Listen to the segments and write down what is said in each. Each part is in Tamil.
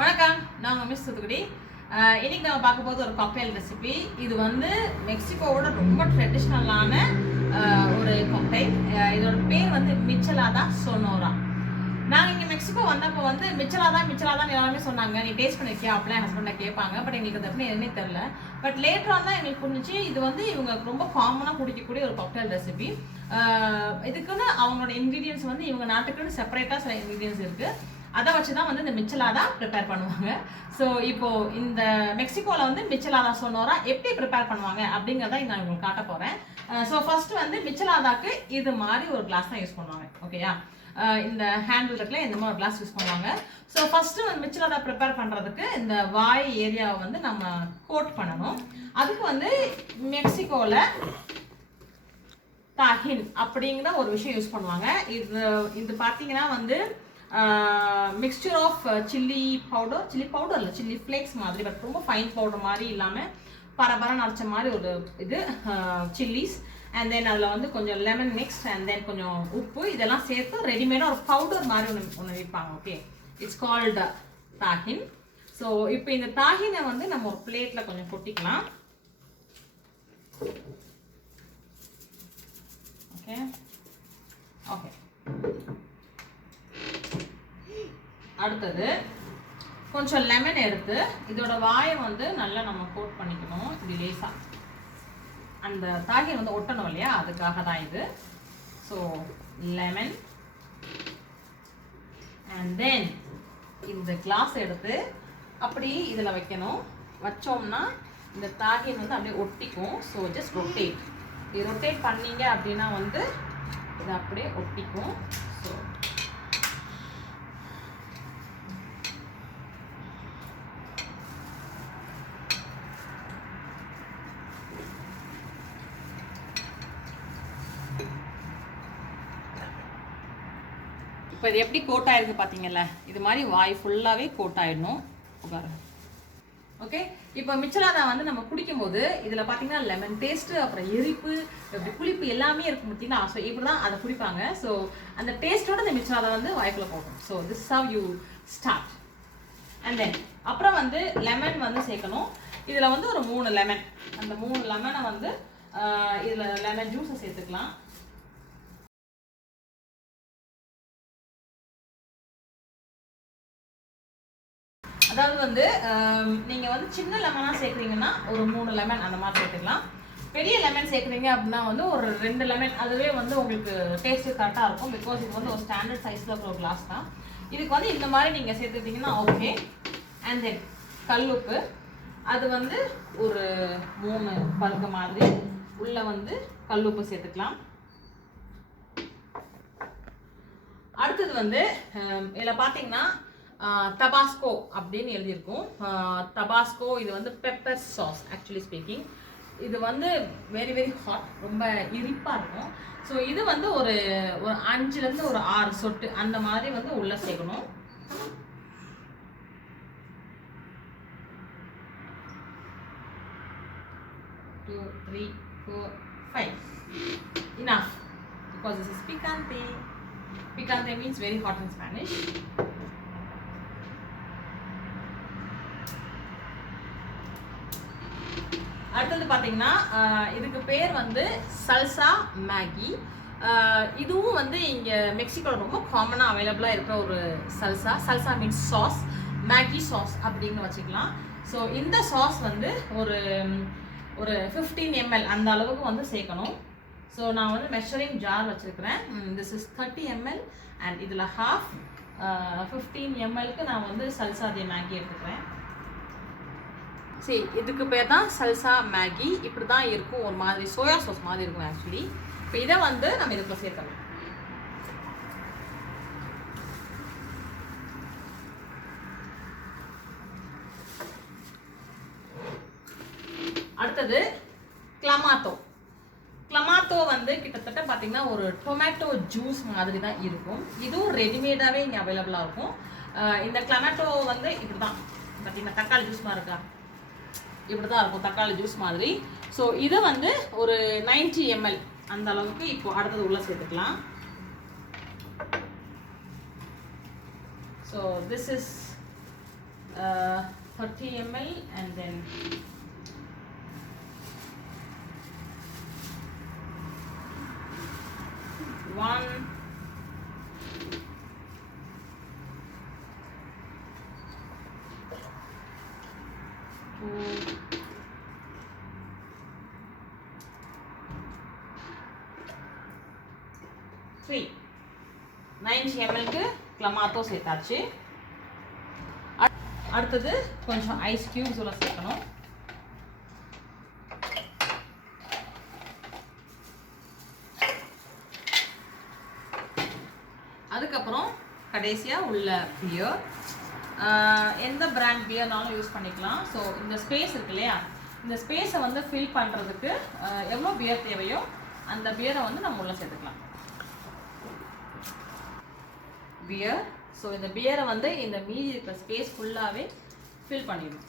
வணக்கம், நான் Ms.Thoothukudi. இன்னைக்கு நம்ம பார்க்க போது ஒரு காக்டெயில் ரெசிபி. இது வந்து மெக்சிகோவோட ரொம்ப ட்ரெடிஷ்னலான ஒரு காக்டெயில். இதோட பேர் வந்து மிச்சலாதா சொனோரா. நாங்கள் இங்கே மெக்சிகோ வந்தப்போ வந்து மிச்சலாதான் எல்லாருமே சொன்னாங்க. நீ டேஸ்ட் பண்ணிருக்கியா அப்படிலாம் ஹஸ்பண்டை கேட்பாங்க. பட் எங்களுக்கு அது எப்படி எதுவுமே தெரில. பட் லேட்டராக தான் எங்களுக்கு புரிஞ்சிச்சு இது வந்து இவங்க ரொம்ப காமனாக குடிக்கக்கூடிய ஒரு காக்டெயில் ரெசிபி. இதுக்குன்னு அவங்களோட இன்க்ரீடியன்ஸ் வந்து இவங்க நாட்டுக்குன்னு செப்பரேட்டாக சில இன்க்ரீடியன்ஸ் இருக்குது. அதை வச்சு தான் வந்து இந்த மிச்சலாதா ப்ரிப்பேர் பண்ணுவாங்க. ஸோ இப்போ இந்த மெக்சிகோவில் வந்து மிச்சலாதா சொனோரா எப்படி ப்ரிப்பேர் பண்ணுவாங்க அப்படிங்கிறத நான் உங்களுக்கு காட்ட போகிறேன். ஸோ ஃபர்ஸ்ட் வந்து மிச்சலாதாக்கு இது மாதிரி ஒரு கிளாஸ் தான் யூஸ் பண்ணுவாங்க. ஓகேயா, இந்த ஹேண்டில் இருக்குல்ல, இந்த மாதிரி ஒரு கிளாஸ் யூஸ் பண்ணுவாங்க. ஸோ ஃபர்ஸ்ட் வந்து மிச்சலாதா ப்ரிப்பேர் பண்ணுறதுக்கு இந்த வாய் ஏரியாவை வந்து நம்ம கோட் பண்ணணும். அதுக்கு வந்து மெக்சிகோவில் தாஹின் அப்படிங்கிற ஒரு விஷயம் யூஸ் பண்ணுவாங்க. இது பார்த்தீங்கன்னா வந்து மிக்சர் ஆஃப் சில்லி பவுடர் இல்லை சில்லி ஃப்ளேக்ஸ் மாதிரி, பட் ரொம்ப ஃபைன் பவுடர் மாதிரி இல்லாமல் பரபரம் அரைச்ச மாதிரி ஒரு இது சில்லிஸ். அண்ட் தென் அதில் வந்து கொஞ்சம் லெமன் மிக்ஸ் அண்ட் தென் கொஞ்சம் உப்பு இதெல்லாம் சேர்த்து ரெடிமேடாக ஒரு பவுடர் மாதிரி ஒன்று விற்பாங்க. Okay, it's called tahini. So இப்போ இந்த தாஹினை வந்து நம்ம ஒரு பிளேட்டில் கொஞ்சம் கொட்டிக்கலாம். ஓகே ஓகே அடுத்தது கொஞ்சம் லெமன் எடுத்து இதோட வாயை வந்து நல்லா நம்ம கோட் பண்ணிக்கணும். இது லேசா அந்த தாஹின் வந்து ஒட்டணும் இல்லையா, அதுக்காக தான் இது. ஸோ லெமன் அண்ட் தென் இந்த கிளாஸ் எடுத்து அப்படி இதில் வைக்கணும். வச்சோம்னா இந்த தாஹின் வந்து அப்படியே ஒட்டிக்கும். So just rotate. இது ரொட்டேட் பண்ணீங்க அப்படின்னா வந்து இது அப்படியே ஒட்டிக்கும். ஸோ இப்போ இது எப்படி கோட் ஆயிருக்கு பார்த்தீங்கல்ல, இது மாதிரி வாய் ஃபுல்லாகவே கோட் ஆகிடணும். பாருங்க. ஓகே, இப்போ மிச்சலாதா வந்து நம்ம குடிக்கும்போது இதில் பார்த்தீங்கன்னா லெமன் டேஸ்ட்டு, அப்புறம் எரிப்பு, இப்படி புளிப்பு எல்லாமே இருக்கும் பார்த்தீங்கன்னா. ஸோ இப்படி தான் அதை குடிப்பாங்க. ஸோ அந்த டேஸ்ட்டோட இந்த மிச்சலாதா வந்து வாய்க்குள்ள போகும். So this how you start. And then அப்புறம் வந்து லெமன் வந்து சேர்க்கணும். இதில் வந்து ஒரு 3 லெமன், அந்த 3 லெமனை வந்து இதில் லெமன் ஜூஸை சேர்த்துக்கலாம். அதாவது வந்து நீங்கள் வந்து சின்ன லெமனாக சேர்க்குறீங்கன்னா ஒரு 3 லெமன் அந்த மாதிரி சேர்த்துக்கலாம். பெரிய லெமன் சேர்க்குறீங்க அப்படின்னா வந்து ஒரு 2 லெமன், அதுவே வந்து உங்களுக்கு டேஸ்ட்டு கரெக்டாக இருக்கும். பிகாஸ் இது வந்து ஒரு ஸ்டாண்டர்ட் சைஸில் இருக்கிற ஒரு கிளாஸ் தான். இதுக்கு வந்து இந்த மாதிரி நீங்கள் சேர்த்துக்கிட்டிங்கன்னா ஓகே. அண்ட் தென் கல்லுப்பு, அது வந்து ஒரு 3 பருக்க மாதிரி உள்ளே வந்து கல்லுப்பு சேர்த்துக்கலாம். அடுத்தது வந்து இதில் பார்த்தீங்கன்னா தபாஸ்கோ அப்படின்னு எழுதியிருக்கும். தபாஸ்கோ இது வந்து பெப்பர் சாஸ். ஆக்சுவலி ஸ்பீக்கிங் இது வந்து வெரி வெரி ஹாட், ரொம்ப இனிப்பாக இருக்கும். ஸோ இது வந்து ஒரு 5லேருந்து ஒரு 6 சொட்டு அந்த மாதிரி வந்து உள்ளே சேர்க்கணும். Two, 3, 4, 5 enough because this is picante. Picante means very hot in Spanish. அடுத்தது பார்த்தீங்கன்னா இதுக்கு பேர் வந்து சல்சா மேகி. இதுவும் வந்து இங்கே மெக்சிகோவில் ரொம்ப காமனாக அவைலபிளாக இருக்கிற ஒரு சல்சா மீன்ஸ் சாஸ், மேகி சாஸ் அப்படின்னு வச்சுக்கலாம். ஸோ இந்த சாஸ் வந்து ஒரு 15 ml அந்த அளவுக்கு வந்து சேர்க்கணும். ஸோ நான் வந்து மெஷரிங் ஜார் வச்சுருக்கிறேன். திஸ் இஸ் 30 ml அண்ட் இதில் ஹாஃப் 15 mlக்கு நான் வந்து சல்சா தி மேகி எடுத்துக்கிறேன். சரி, இதுக்கு பேர் தான் சல்சா மேகி. இப்படி தான் இருக்கும், ஒரு மாதிரி சோயா சாஸ் மாதிரி இருக்கும் ஆக்சுவலி. இப்போ இதை வந்து நம்ம இதுக்குள்ள சேர்க்கணும். அடுத்தது கிளமாத்தோ வந்து கிட்டத்தட்ட பார்த்தீங்கன்னா ஒரு டொமேட்டோ ஜூஸ் மாதிரி தான் இருக்கும். இதுவும் ரெடிமேடாகவே இங்கே அவைலபிளாக இருக்கும். இந்த கிளமாட்டோ வந்து இப்படி தான் பார்த்தீங்கன்னா தக்காளி ஜூஸ் மாதிரி இருக்கா, இப்படி தான் இருக்கும் தக்காளி ஜூஸ் மாதிரி. ஸோ இது வந்து ஒரு 90 ml அந்த அளவுக்கு இப்போ அடுத்தது உள்ளே சேர்த்துக்கலாம். So this is 30 ml and then one, two, 3, 90 ml Clamato சேர்த்தாச்சு. அடுத்தது கொஞ்சம் ஐஸ் கியூப்ஸ் உள்ள சேர்க்கணும். அதுக்கப்புறம் கடைசியா உள்ள பியர், எந்த பிராண்ட் பியர்னாலும் யூஸ் பண்ணிக்கலாம். ஸோ இந்த ஸ்பேஸ் இருக்கு இல்லையா, இந்த ஸ்பேஸை வந்து ஃபில் பண்ணுறதுக்கு எவ்வளோ பியர் தேவையோ அந்த பியரை வந்து நம்ம உள்ள சேர்த்துக்கலாம். பியர், ஸோ இந்த பியரை வந்து இந்த மீதி இருக்கிற ஸ்பேஸ் ஃபுல்லாகவே ஃபில் பண்ணிடும்.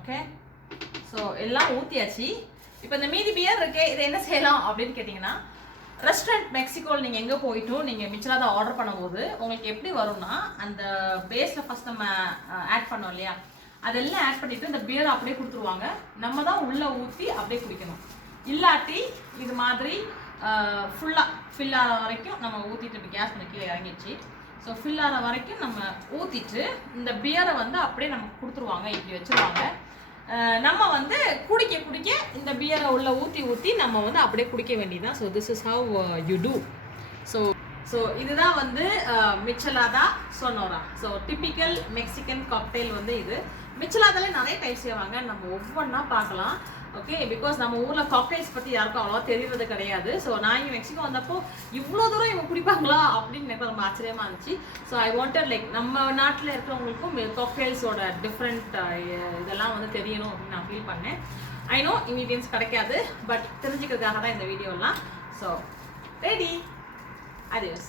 ஓகே, ஸோ எல்லாம் ஊற்றியாச்சு. இப்போ இந்த மீதி பியர் இருக்கு, இதை என்ன செய்யலாம் அப்படின்னு கேட்டிங்கன்னா, ரெஸ்டாரண்ட் மெக்சிகோவில் நீங்கள் எங்கே போயிட்டும் நீங்கள் மிச்சலாதா ஆர்டர் பண்ணும்போது உங்களுக்கு எப்படி வரும்னா, அந்த பேஸில் ஃபஸ்ட் நம்ம ஆட் பண்ணோம் இல்லையா, அதெல்லாம் ஆட் பண்ணிவிட்டு இந்த பியரை அப்படியே கொடுத்துருவாங்க. நம்ம தான் உள்ளே ஊற்றி அப்படியே குடிக்கணும். இல்லாட்டி இது மாதிரி ஃபுல்லாக ஃபில் ஆகிற வரைக்கும் நம்ம ஊற்றிட்டு, இப்போ கேஸ் பண்ணி கீழே இறங்கிடுச்சு. ஸோ ஃபில் ஆகிற வரைக்கும் நம்ம ஊற்றிட்டு இந்த பியரை வந்து அப்படியே நமக்கு கொடுத்துருவாங்க, இப்படி வச்சுருவாங்க. நம்ம வந்து குடிக்க குடிக்க இந்த பியரை உள்ள ஊற்றி நம்ம வந்து அப்படியே குடிக்க வேண்டியதுதான். So this is how you do. So இதுதான் வந்து michelada Sonora. So typical Mexican cocktail வந்து இது. மிச்சலாதாலே நிறைய டைப் செய்வாங்க, நம்ம ஒவ்வொன்றா பார்க்கலாம். ஓகே, பிகாஸ் நம்ம ஊரில் காக்டெயில்ஸ் பற்றி யாருக்கும் அவ்வளோவா தெரிவது கிடையாது. ஸோ நான் இங்கே மெக்சிகோ வந்தப்போ இவ்வளோ தூரம் இவங்க குடிப்பாங்களா அப்படின்னு எனக்கு ரொம்ப ஆச்சரியமாக இருந்துச்சு. ஸோ ஐ வாண்டட் லைக் நம்ம நாட்டில் இருக்கிறவங்களுக்கும் காக்டெயில்ஸோட டிஃப்ரெண்ட் இதெல்லாம் வந்து தெரியணும் அப்படின்னு நான் ஃபீல் பண்ணேன். ஐ நோ இன்க்ரீடியன்ஸ் கிடைக்காது, பட் தெரிஞ்சுக்கிறதுக்காக தான் இந்த வீடியோலாம். So ready, adios.